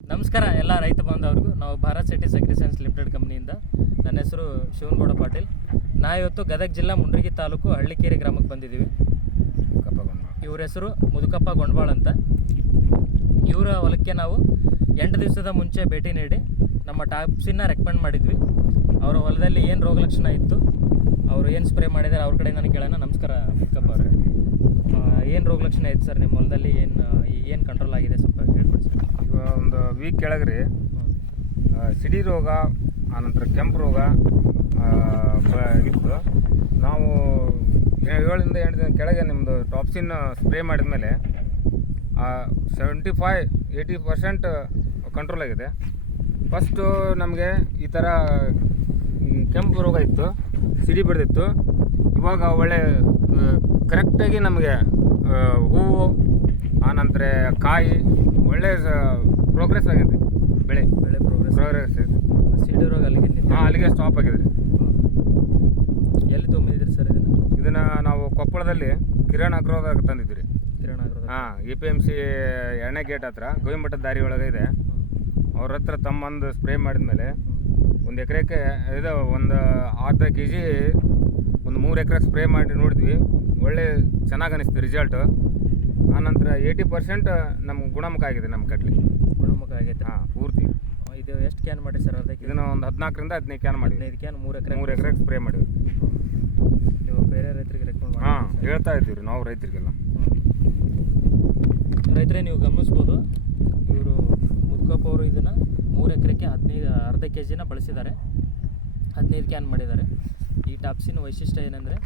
ನಮಸ್ಕಾರ ಎಲ್ಲ ರೈತ ಬಾಂಧವರಿಗೂ. ನಾವು Bharat Certis agri science limited ಕಂಪ್ನಿಯಿಂದ ನನ್ನ ಹೆಸರು ಶಿವನಗೌಡ ಪಾಟೀಲ್. ನಾ ಇವತ್ತು ಗದಗ ಜಿಲ್ಲಾ ಮುಂಡ್ರಿಗಿ ತಾಲೂಕು ಹಳ್ಳಿಕೇರಿ ಗ್ರಾಮಕ್ಕೆ ಬಂದಿದ್ದೀವಿ. ಇವ್ರ ಹೆಸರು ಮುದುಕಪ್ಪ ಗೊಂಡ್ವಾಳ್ ಅಂತ. ಇವರ ಹೊಲಕ್ಕೆ ನಾವು ಎಂಟು ದಿವಸದ ಮುಂಚೆ ಭೇಟಿ ನೀಡಿ ನಮ್ಮ ಟಾಪ್ಸಿನ ರೆಕಮೆಂಡ್ ಮಾಡಿದ್ವಿ. ಅವರ ಹೊಲದಲ್ಲಿ ಏನು ರೋಗ ಲಕ್ಷಣ ಇತ್ತು, ಅವರು ಏನು ಸ್ಪ್ರೇ ಮಾಡಿದ್ದಾರೆ ಅವ್ರ ಕಡೆ ನಾನು ಕೇಳೋಣ. ನಮಸ್ಕಾರ ಮುದುಕಪ್ಪ ಅವರೇ. ಏನು ರೋಗ ಲಕ್ಷಣ ಐತೆ ಸರ್ ನಿಮ್ಮ ಹೊಲದಲ್ಲಿ? ಏನು ಏನು ಕಂಟ್ರೋಲ್ ಆಗಿದೆ ಸ್ವಲ್ಪ ಹೇಳ್ಕೊಡಿ ಸರ್. ಈಗ ಒಂದು ವೀಕ್ ಕೆಳಗ್ರಿ ಹ್ಞೂ ಸಿಡಿ ರೋಗ, ಆನಂತರ ಕೆಂಪು ರೋಗ ಇತ್ತು. ನಾವು ಏಳರಿಂದ ಎಂಟು ದಿನ ಕೆಳಗೆ ನಿಮ್ಮದು ಟಾಪ್ಸಿನ್ ಸ್ಪ್ರೇ ಮಾಡಿದ ಮೇಲೆ seventy five eighty percent control ಆಗಿದೆ. ಫಸ್ಟು ನಮಗೆ ಈ ಥರ ಕೆಂಪು ರೋಗ ಇತ್ತು, ಸಿಡಿ ಬಿಡ್ದಿತ್ತು ಇವಾಗ ಒಳ್ಳೆ ಕರೆಕ್ಟಾಗಿ ನಮಗೆ ಹೂವು ಆನಂತರ ಕಾಯಿ ಒಳ್ಳೆ ಪ್ರೋಗ್ರೆಸ್ ಆಗಿದೆ. ಬೆಳೆ. ಬೆಳೆ ಪ್ರೋಗ್ರೆಸ್ ಪ್ರೋಗ್ರೆಸ್ ಇದೆ ಸಿಡಿ ರೋಗ ಅಲ್ಲಿಗೆ. ಹಾಂ ಅಲ್ಲಿಗೆ ಸ್ಟಾಪ್ ಆಗಿದೆ. ಎಲ್ಲಿ ತೊಗೊಂಬಂದಿದ್ರಿ ಸರ್ ಇದನ್ನು? ಇದನ್ನು ನಾವು ಕೊಪ್ಪಳದಲ್ಲಿ ಕಿರಣ್ ಅಗ್ರೋದಾಗ ತಂದಿದ್ದೀರಿ. ಕಿರಣ್ ಆಗಿರೋದು ಹಾಂ ಎ ಪಿ ಎಂ ಸಿ ಎಣ್ಣೆ ಗೇಟ್ ಹತ್ರ ಗೋವಿಮಠದ ದಾರಿ ಒಳಗೆ ಇದೆ. ಅವ್ರ ಹತ್ರ ತಮ್ಮಂದು ಸ್ಪ್ರೇ ಮಾಡಿದ್ಮೇಲೆ ಒಂದು ಎಕರೆಗೆ ಇದು ಒಂದು ಅರ್ಧ ಕೆ ಜಿ ಒಂದು ಮೂರು ಎಕರೆ ಸ್ಪ್ರೇ ಮಾಡಿ ನೋಡಿದ್ವಿ. ಒಳ್ಳೆ ಚೆನ್ನಾಗಿ ಅನಿಸ್ತು ರಿಸಲ್ಟು ಆನಂತರ ಏಯ್ಟಿ ಪರ್ಸೆಂಟ್ ನಮ್ಮ ಗುಣಮುಖ ಆಗಿದೆ ನಮ್ಮ ಕಡ್ಲಿ ಗುಣಮುಖ ಆಗೈತೆ. ಹಾಂ ಪೂರ್ತಿ. ಇದು ಎಷ್ಟು ಕ್ಯಾನ್ ಮಾಡಿ ಸರ್ ಅದಕ್ಕೆ ಇದನ್ನು ಒಂದು ಹದಿನಾಲ್ಕರಿಂದ ಹದಿನೈದು ಕ್ಯಾನ್ ಮಾಡಿ ಹದಿನೈದು ಕ್ಯಾನ್ ಮೂರು ಎಕರೆ ಮೂರು ಎಕರೆಗೆ ಸ್ಪ್ರೇ ಮಾಡಿದ್ವಿ. ನೀವು ಬೇರೆ ರೈತರಿಗೆ ರೆಕಮೆಂಡ್ ಹಾಂ ಹೇಳ್ತಾ ಇದ್ದೀವಿ ರೀ ನಾವು ರೈತರಿಗೆಲ್ಲ. ರೈತರೇ ನೀವು ಗಮನಿಸ್ಬೋದು ಇವರು ಮುದ್ಕಪ್ಪ ಅವರು ಇದನ್ನು ಮೂರು ಎಕರೆಗೆ ಹದಿನೈದು ಅರ್ಧ ಕೆ ಜಿನ ಬಳಸಿದ್ದಾರೆ. ಹದಿನೈದು ಕ್ಯಾನ್ ಮಾಡಿದ್ದಾರೆ. ಈ ಟಾಪ್ಸಿನ ವೈಶಿಷ್ಟ್ಯ ಏನಂದರೆ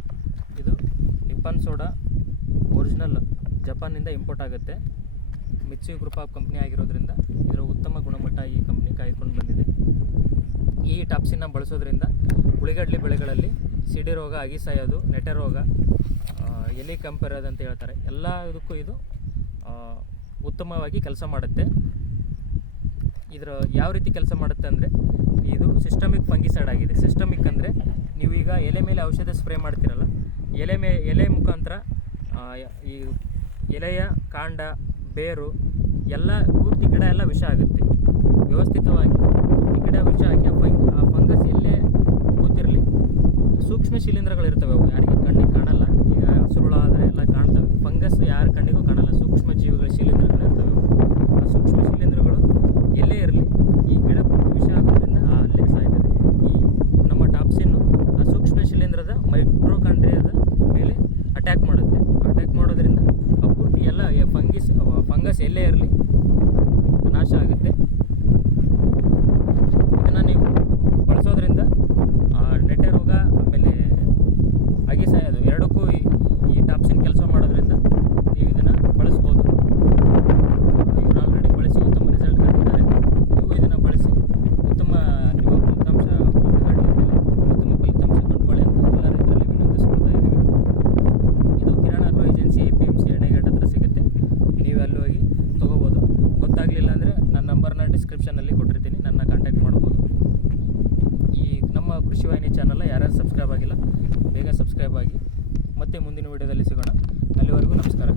ನಿಪ್ಪನ್ ಸೋಡಾ ಒರಿಜಿನಲ್ ಜಪಾನ್ನಿಂದ ಇಂಪೋರ್ಟ್ ಆಗುತ್ತೆ. ಮಿಚ್ಚಿ ಗ್ರೂಪ್ ಆಫ್ ಕಂಪ್ನಿ ಆಗಿರೋದ್ರಿಂದ ಇದರ ಉತ್ತಮ ಗುಣಮಟ್ಟ ಈ ಕಂಪ್ನಿ ಕಾಯ್ಕೊಂಡು ಬಂದಿದೆ. ಈ ಟಾಪ್ಸಿನ ಬಳಸೋದ್ರಿಂದ ಉಳಿಗಡ್ಲಿ ಬೆಳೆಗಳಲ್ಲಿ ಸಿಡಿ ರೋಗ ಅಗಿಸಾಯೋದು ನೆಟೆ ರೋಗ ಎಲೆ ಕಂಪೆರೋದು ಅಂತ ಹೇಳ್ತಾರೆ. ಎಲ್ಲ ಇದಕ್ಕೂ ಇದು ಉತ್ತಮವಾಗಿ ಕೆಲಸ ಮಾಡುತ್ತೆ. ಇದರ ಯಾವ ರೀತಿ ಕೆಲಸ ಮಾಡುತ್ತೆ ಅಂದರೆ ಇದು ಸಿಸ್ಟಮಿಕ್ ಫಂಗಿಸೈಡ್ ಆಗಿದೆ. ಸಿಸ್ಟಮಿಕ್ ಅಂದರೆ ನೀವೀಗ ಎಲೆ ಮೇಲೆ ಔಷಧ ಸ್ಪ್ರೇ ಮಾಡ್ತೀರಲ್ಲ ಎಲೆ ಮೇ, ಎಲೆ ಮುಖಾಂತರ ಈ ಎಲೆಯ ಕಾಂಡ, ಬೇರು, ಎಲ್ಲ ಪೂರ್ತಿ ಗಿಡ ಎಲ್ಲ ವಿಷ ಆಗುತ್ತೆ. ವ್ಯವಸ್ಥಿತವಾಗಿ ಪೂರ್ತಿ ಗಿಡ ವಿಷ ಆಗಿ ಆ ಫಂಗ್, ಆ ಫಂಗಸ್ ಎಲ್ಲೇ ಕೂತಿರಲಿ. ಸೂಕ್ಷ್ಮ ಶಿಲೀಂಧ್ರಗಳಿರ್ತವೆ ಅವು, ಯಾರಿಗೆ ಕಣ್ಣಿಗೆ ಕಾಣಲ್ಲ. ಈಗ ಹಸುರುಳಾದರೆ ಎಲ್ಲ ಕಾಣ್ತವೆ. ಫಂಗಸ್ ಯಾರ ಕಣ್ಣಿಗೂ ಕಾಣಲ್ಲ, ಸೂಕ್ಷ್ಮ ಜೀವಿಗಳ ಶಿಲೀಂಧ್ರಗಳಿರ್ತವೆ ಅವು. ಆ ಸೂಕ್ಷ್ಮ ಶಿಲೀಂಧ್ರಗಳು ಎಲ್ಲೇ ಇರಲಿ ಈ ಗಿಡ ಪೂರ್ತಿ ವಿಷ ಆಗೋದ್ರಿಂದ ಆ ಅಲ್ಲೇ ಸಾಯ್ತದೆ ಈ ನಮ್ಮ ಟಾಪ್ಸಿನ್ನು ಆ ಸೂಕ್ಷ್ಮ ಶಿಲೀಂಧ್ರದ ಮೈಕ್ರೋಕಾಂಡ್ರಿಯಾದ ಮೇಲೆ ಅಟ್ಯಾಕ್ ಮಾಡುತ್ತೆ. ಅಟ್ಯಾಕ್ ಮಾಡೋದ್ರಿಂದ ಆ ಪೂರ್ತಿ ಎಲ್ಲ ಫಂಗಿಸ್ ಫಂಗಸ್ ಎಲ್ಲೇ ಇರಲಿ, ನಾಶ ಆಗುತ್ತೆ. ಇದನ್ನು ನೀವು ಬಳಸೋದ್ರಿಂದ ಆ, ನೆಟ್ಟೆ ರೋಗ ಆಮೇಲೆ ಅಗಿಸಾಯೋದು ಎರಡಕ್ಕೂ ಈ- ಈ ಟಾಪ್ಸಿನ ಕೆಲಸ ಮಾಡೋದ್ರಿಂದ ನೀವು ಇದನ್ನು ಬಳಸ್ಬೋದು ಇವರು ಆಲ್ರೆಡಿ ಬಳಸಿ ಉತ್ತಮ ರಿಸಲ್ಟ್ ಕಂಡಿದ್ದಾರೆ ನೀವು ಇದನ್ನು ಬಳಸಿ ಉತ್ತಮ ನಿಮ್ಮ ಫಲಿತಾಂಶ ಉಳ್ಳಾಗಡ್ಡಿ ಮೇಲೆ ಉತ್ತಮ ಫಲಿತಾಂಶ ಕಂಡುಕೊಳ್ಳಿ ಅಂತ ಎಲ್ಲ ರೈತರಲ್ಲಿ ವಿನಂತಿಸ್ಕೊಳ್ತಾ ಇದ್ದೀವಿ ಇದು Kirana agro agency A P M C ಎಣ್ಣೆಘಾಟ್ ಹತ್ರ ಸಿಗುತ್ತೆ ನೀವು ಅಲ್ಲಿ ಹೋಗಿ ತೊಗೋಬೋದು ಗೊತ್ತಾಗಲಿಲ್ಲ ಅಂದರೆ ನನ್ನ ನಂಬರ್ನ ಡಿಸ್ಕ್ರಿಪ್ಷನಲ್ಲಿ ಕೊಟ್ಟಿರ್ತೀನಿ ನನ್ನ ಕಾಂಟ್ಯಾಕ್ಟ್ ಮಾಡ್ಬೋದು ಈ ನಮ್ಮ ಕೃಷಿ ವಾಹಿನಿ ಚಾನಲ್ನ ಯಾರ್ಯಾರು ಸಬ್ಸ್ಕ್ರೈಬ್ ಆಗಿಲ್ಲ, ಬೇಗ ಸಬ್ಸ್ಕ್ರೈಬ್ ಆಗಿ. ಮತ್ತೆ ಮುಂದಿನ ವೀಡಿಯೋದಲ್ಲಿ ಸಿಗೋಣ. ಅಲ್ಲಿವರೆಗೂ ನಮಸ್ಕಾರ.